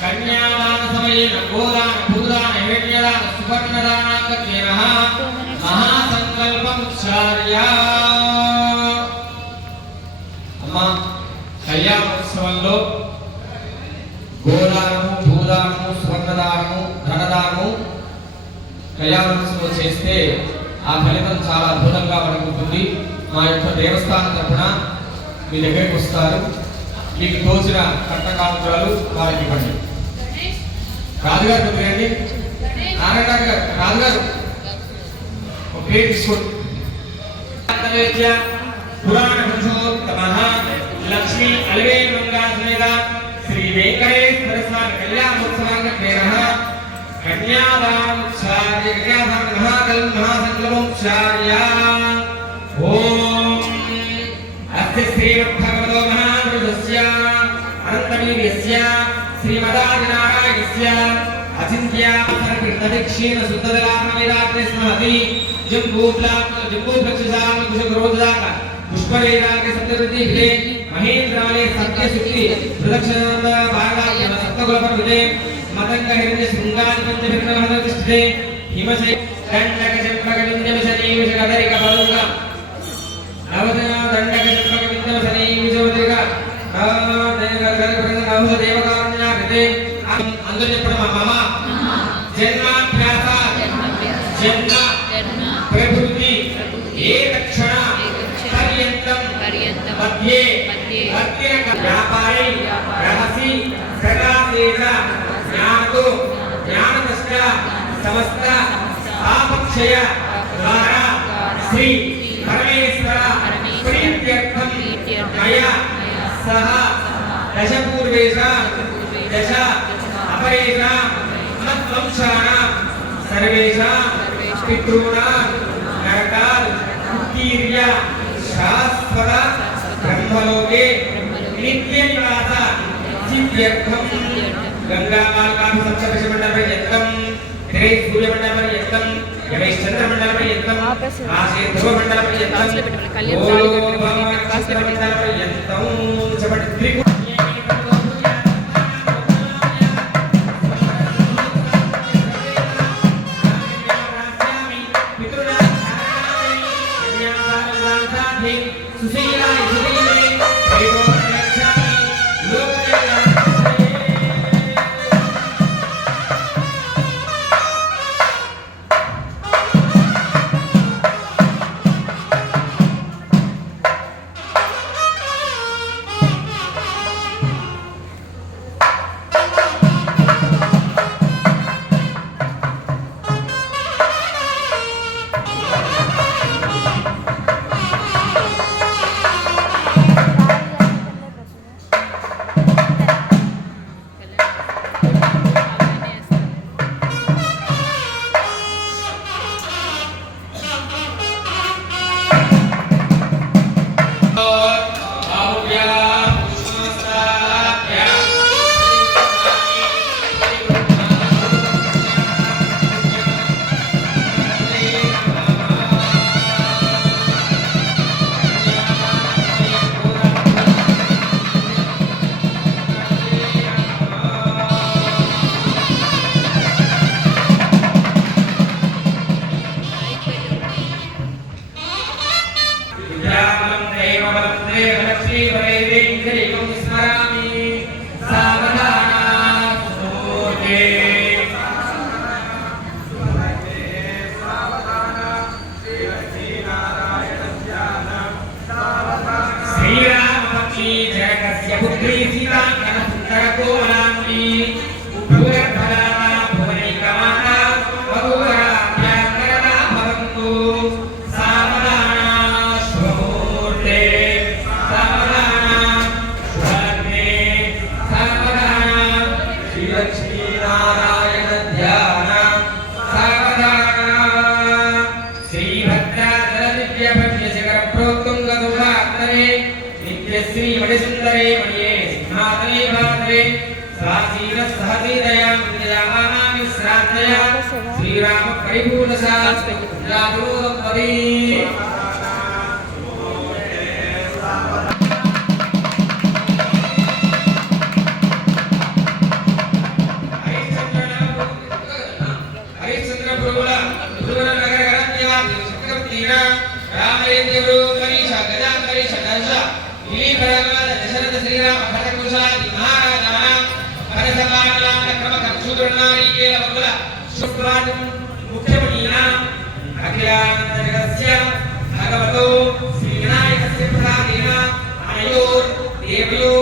कन्यादान समयेन गोदान भूदान नैवेद्यदान सुवर्णदानाङ्गत्वेन महासंकल्पमुच्चार्य अम्मा कल्याणोत्सवंलो गोदानము భూదానము స్వర్ణదానము ధనదానము కళ్యాణోత్సవం చేస్తే ఆ ఫలితం చాలా అద్భుతంగా మనకు ఉంటుంది. మా యొక్క దేవస్థానం తరపున మీ దగ్గరికి వస్తారు. మీకు తోచిన కట్టకాముద్రాలు వారికి ఇవ్వండి. రాజుగారు కొద్దిగండి, నారాయణ గారు, రాజుగారు ఒక ప్లేట్ తీసుకోండి. పురాణ పురుషోత్తమః లక్ష్మీ అలివే మంగళ శ్రీ వెంకటేశ్వర స్వామి కళ్యాణోత్సవాంగత్వేన कन्यादानोत्सार्य कन्यादान महासंकल्पमुच्चार्य ओम अस्य श्रीमद्भगवतो महापुरुषस्य अनन्तवीर्यस्य श्रीमदादिनारायणस्य अचिन्त्यासर्वदक्षिण शुद्धदलामविराट्रे स्महति जम्बूफलक्षसामकुशग्रोधदाक पुष्पलेरागे सप्तवृत्तिभिले महेन्द्राले सत्यशक्ति प्रदक्षिणानन्द भागाय सप्तकुलपर्वते मतंग हिरण्य शृंगार पंचभिर्नवहर तिष्ठते हिमशय दंडक चंपक विंध्यवसनी विषगधरिक बलुग नवजना दंडक चंपक विंध्यवसनी विषगधरिक नवदेव देवकारुण्याकृते अंदर చెప్పడం మమ జన్మాభ్యాస జన్మ ప్రకృతి ఏకక్షణ పర్యంతం మధ్యే అత్యక వ్యాపారి రహసి సదాసేన ज्ञानो ज्ञानदष्ट समस्त आपक्षय द्वारा श्री परमेश्वर प्रीत्यर्थम मया सह दशपूर्वेशा दश अपरेशा मद्वंशाना सर्वेशा पितॄणा नरकाल उत्तीर्य शाश्वत ब्रह्मलोके नित्यनिवास चित्यर्थम गंगा मालका सप्तदश मंडल पर यत्तम तेरे सूर्य मंडल पर यत्तम यमेश चंद्र मंडल पर यत्तम आशे ध्रुव मंडल पर यत्तम ओम मंडल पर यत्तम चपट त्रिकोण श्रीराम परिपूर्ण పరమాద దశరథ శ్రీరామ భరత కుశాది మహారాజానాం పరసమానలాన క్రమ కక్షుద్రనారీ ఏల వకుల శుక్రాది ముఖ్యమణీనాం అఖిలానంద జగస్య భగవతో శ్రీ వినాయకస్య ప్రసాదేన అనయోర్ దేవయోర్